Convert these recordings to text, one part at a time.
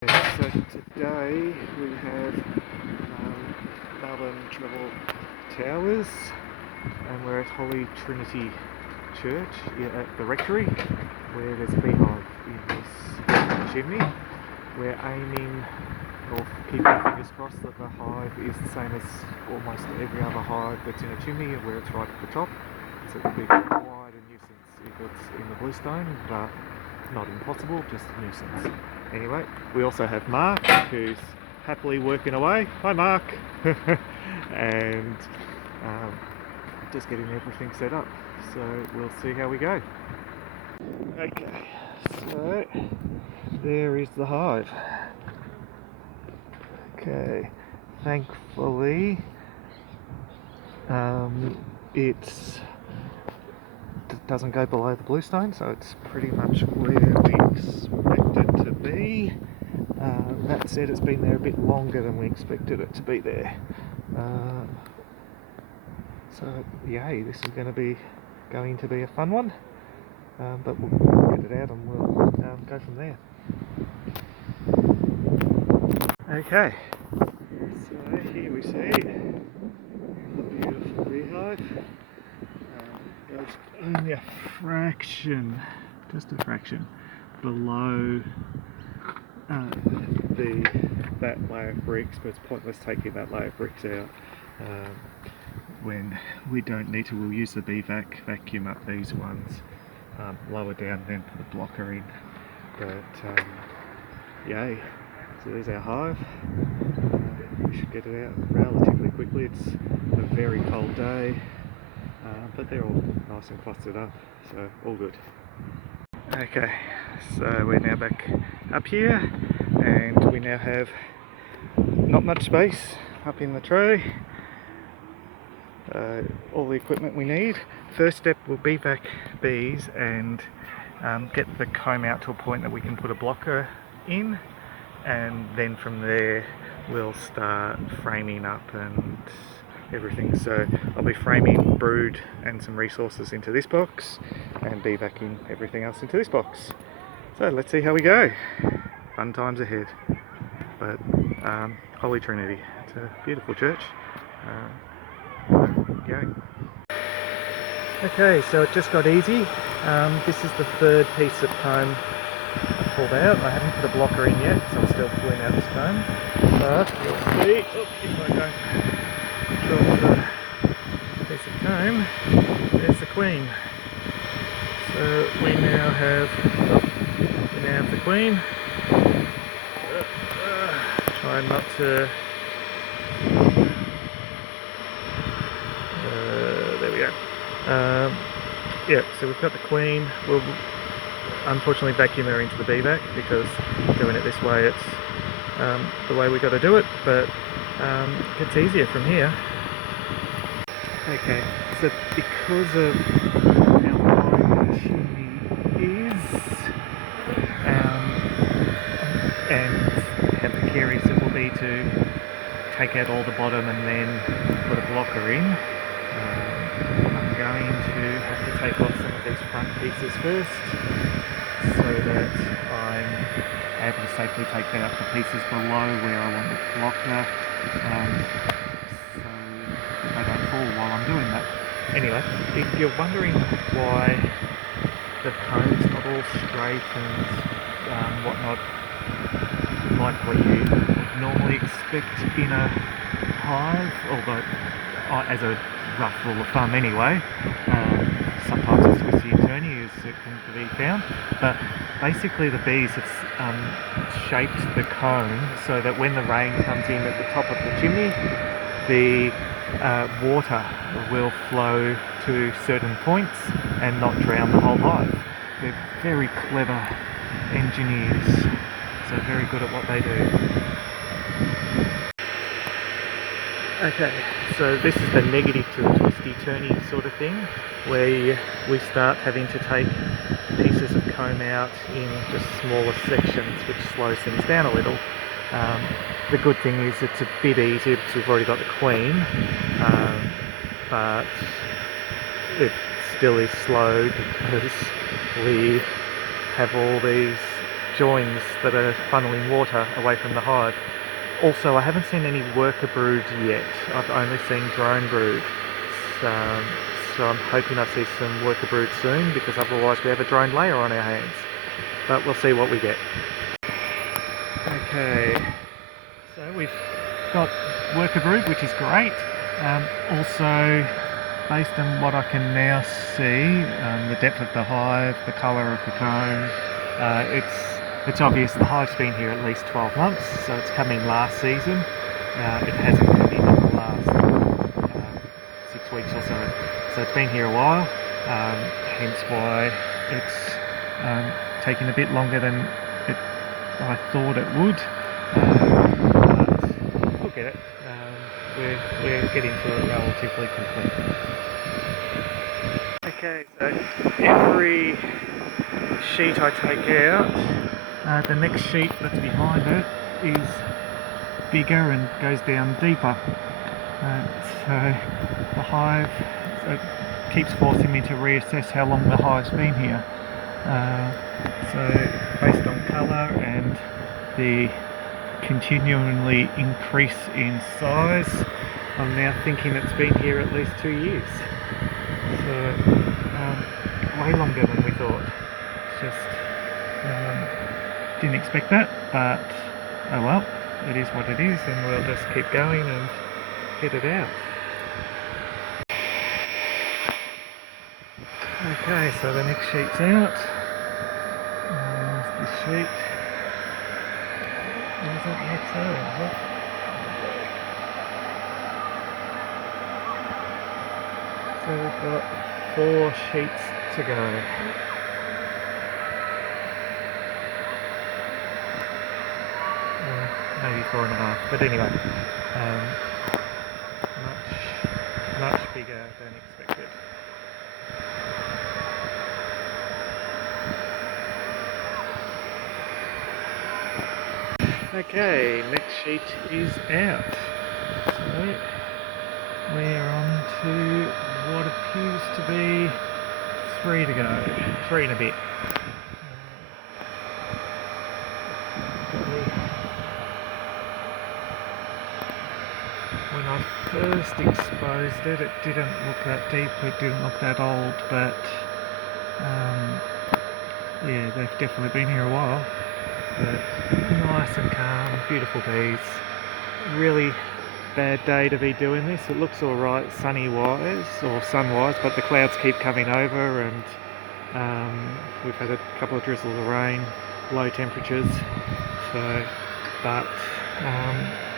So today we have Melbourne Travel Towers, and we're at Holy Trinity Church at the Rectory, where there's a beehive in this chimney. We're aiming, or keeping our fingers crossed, that the hive is the same as almost every other hive that's in a chimney, where it's right at the top. So it would be quite a nuisance if it's in the bluestone, but not impossible, just a nuisance. Anyway, we also have Mark, who's happily working away. Hi Mark! And just getting everything set up. So we'll see how we go. Okay, so there is the hive. Okay, thankfully it doesn't go below the bluestone, so it's pretty much where we expect it to be. That said, it's been there a bit longer than we expected it to be there. So yay, this is going to be a fun one. But we'll get it out and we'll go from there. Okay, so here we see the beautiful beehive. It's only a fraction, just a fraction, below that layer of bricks, but it's pointless taking that layer of bricks out when we don't need to. We'll use the BVAC, vacuum up these ones lower down, then put a blocker in. But yay, so there's our hive. We should get it out relatively quickly. It's a very cold day, but they're all nice and clustered up, so all good. Okay, so we're now back up here, and we now have not much space up in the tray. All the equipment we need. First step will be back bees and get the comb out to a point that we can put a blocker in, and then from there we'll start framing up and everything. So I'll be framing brood and some resources into this box, and be backing everything else into this box. So let's see how we go. Fun times ahead. But Holy Trinity, it's a beautiful church. Okay, so it just got easy. This is the third piece of comb I pulled out. I haven't put a blocker in yet, so I'm still pulling out this comb. But you'll see, if I don't drop the piece of comb, there's the queen. So we now have the queen. Try not to. There we go. Yeah, so we've got the queen. We'll unfortunately vacuum her into the BVAC, because doing it this way, it's the way we got to do it, but it gets easier from here. Okay, so because of how high the chimney is, and how precarious it will be to take out all the bottom and then put a blocker in, I'm going to have to take off some of these front pieces first, so that I'm able to safely take out the pieces below where I want the blocker, so they don't fall while I'm doing that. Anyway, if you're wondering why the comb's not all straight and whatnot, like what you would normally expect in a hive, although as a rough rule of thumb anyway, sometimes it's twisty and turny as it can be found, but basically the bees have shaped the cone so that when the rain comes in at the top of the chimney, the water will flow to certain points and not drown the whole hive. They're very clever engineers, so very good at what they do. Okay, so this is the negative to the twisty-turny sort of thing, where we start having to take pieces of comb out in just smaller sections, which slows things down a little. The good thing is it's a bit easier because we've already got the queen, but it still is slow because we have all these joins that are funneling water away from the hive. Also, I haven't seen any worker brood yet. I've only seen drone brood. So I'm hoping I see some worker brood soon, because otherwise we have a drone layer on our hands. But we'll see what we get. Okay, so we've got worker brood, which is great. Also, based on what I can now see, the depth of the hive, the colour of the comb, it's obvious the hive's been here at least 12 months, so it's come in last season. It hasn't come in the last 6 weeks or so. So it's been here a while, hence why it's taken a bit longer than I thought it would. But we'll get it. We're getting to it relatively quickly. Okay, so every sheet I take out, the next sheet that's behind it is bigger and goes down deeper. So the hive, it keeps forcing me to reassess how long the hive's been here. So based on colour and the continually increase in size, I'm now thinking it's been here at least 2 years. So way longer than we thought. Just didn't expect that, but oh well, it is what it is, and we'll just keep going and get it out. Okay, so the next sheet's out. This sheet. Where's that next out? So we've got 4 sheets to go. Maybe 4.5, but anyway, much bigger than expected. Okay, next sheet is out. So we're on to what appears to be 3 to go. 3 and a bit. When I first exposed it, it didn't look that deep, it didn't look that old, but yeah, they've definitely been here a while. But nice and calm, beautiful bees. Really bad day to be doing this. It looks alright sunny-wise, or sun-wise, but the clouds keep coming over, and we've had a couple of drizzles of rain, low temperatures, so, but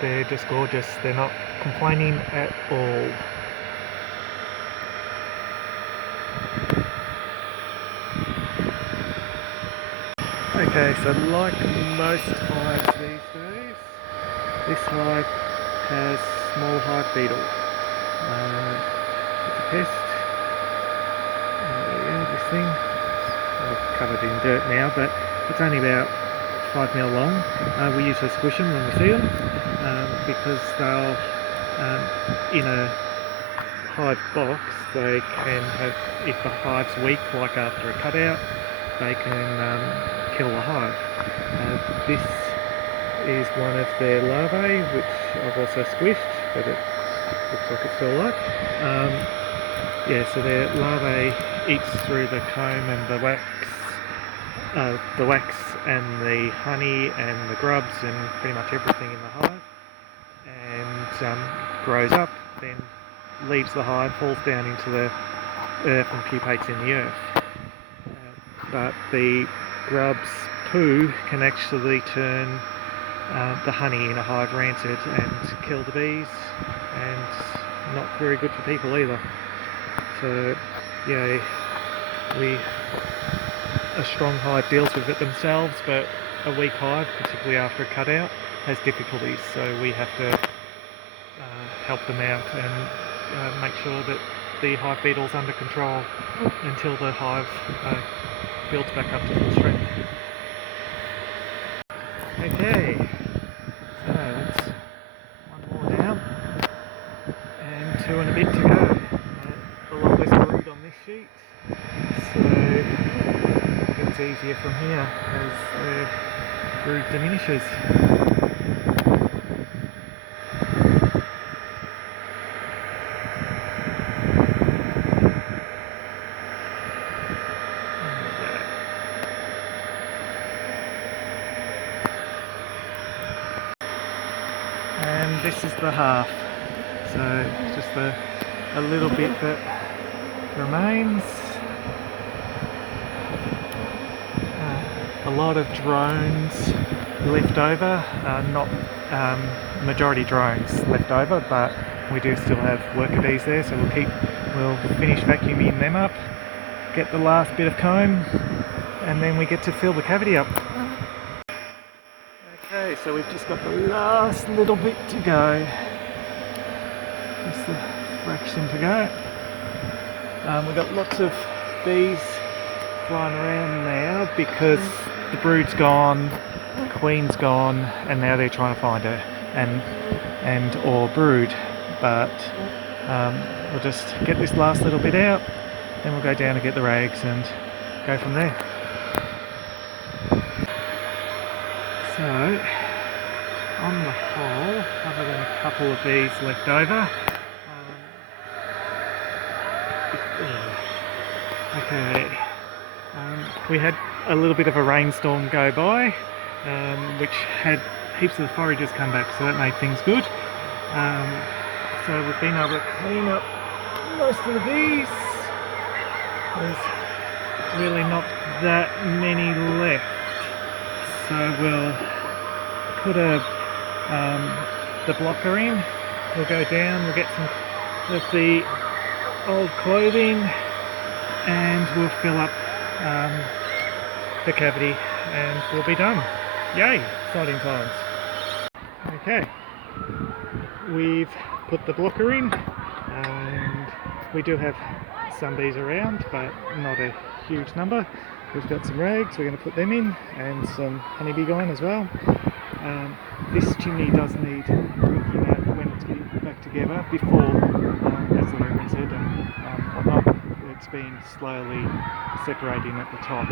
they're just gorgeous. They're not complaining at all. Okay, so like most hives these days, this hive has small hive beetle. It's a pest. Yeah, this thing, all covered in dirt now, but it's only about 5 mil long. We usually squish them when we see them, because they'll, in a hive box, they can have, if the hive's weak, like after a cutout, they can kill the hive. This is one of their larvae, which I've also squished, but it looks like it's still alive. Yeah, so their larvae eats through the comb and the wax and the honey and the grubs and pretty much everything in the hive, and grows up, then leaves the hive, falls down into the earth and pupates in the earth. But the grub's poo can actually turn the honey in a hive rancid and kill the bees, and not very good for people either. So yeah, a strong hive deals with it themselves, but a weak hive, particularly after a cutout, has difficulties, so we have to help them out and make sure that the hive beetle's under control until the hive builds back up to full strength. Okay, so that's 1 more down and 2 and a bit to go. The longest brood on this sheet, so you can see easier from here as the brood diminishes. And this is the half, so just a little bit that remains. A lot of drones left over, not majority drones left over, but we do still have worker bees there, so we'll finish vacuuming them up, get the last bit of comb, and then we get to fill the cavity up. Okay, so we've just got the last little bit to go. Just a fraction to go. We've got lots of bees flying around now because the brood's gone, queen's gone, and now they're trying to find her and or brood. But we'll just get this last little bit out, then we'll go down and get the rags and go from there. So, on the whole, other than a couple of bees left over, we had a little bit of a rainstorm go by, which had heaps of the foragers come back, so that made things good. So we've been able to clean up most of the bees. There's really not that many left, so we'll put the blocker in. We'll go down, we'll get some of the old clothing, and we'll fill up the cavity and we'll be done. Yay, exciting times. Okay, we've put the blocker in and we do have some bees around, but not a huge number. We've got some rags, we're going to put them in, and some honeybee gone as well. This chimney does need looking at when it's getting put back together before, as the Reverend said, and whatnot. It's been slowly separating at the top.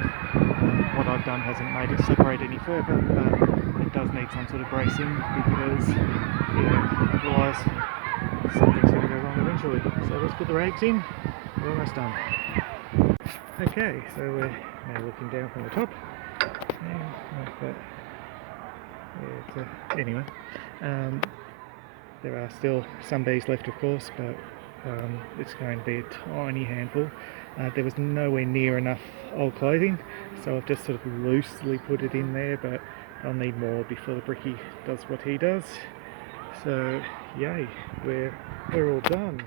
What I've done hasn't made it separate any further, but it does need some sort of bracing because, yeah, otherwise something's going to go wrong eventually. So let's put the rags in. We're almost done. Okay, so we're now looking down from the top. Anyway, there are still some bees left, of course, but it's going to be a tiny handful. There was nowhere near enough old clothing, so I've just sort of loosely put it in there, but I'll need more before the Bricky does what he does. So yay, we're all done.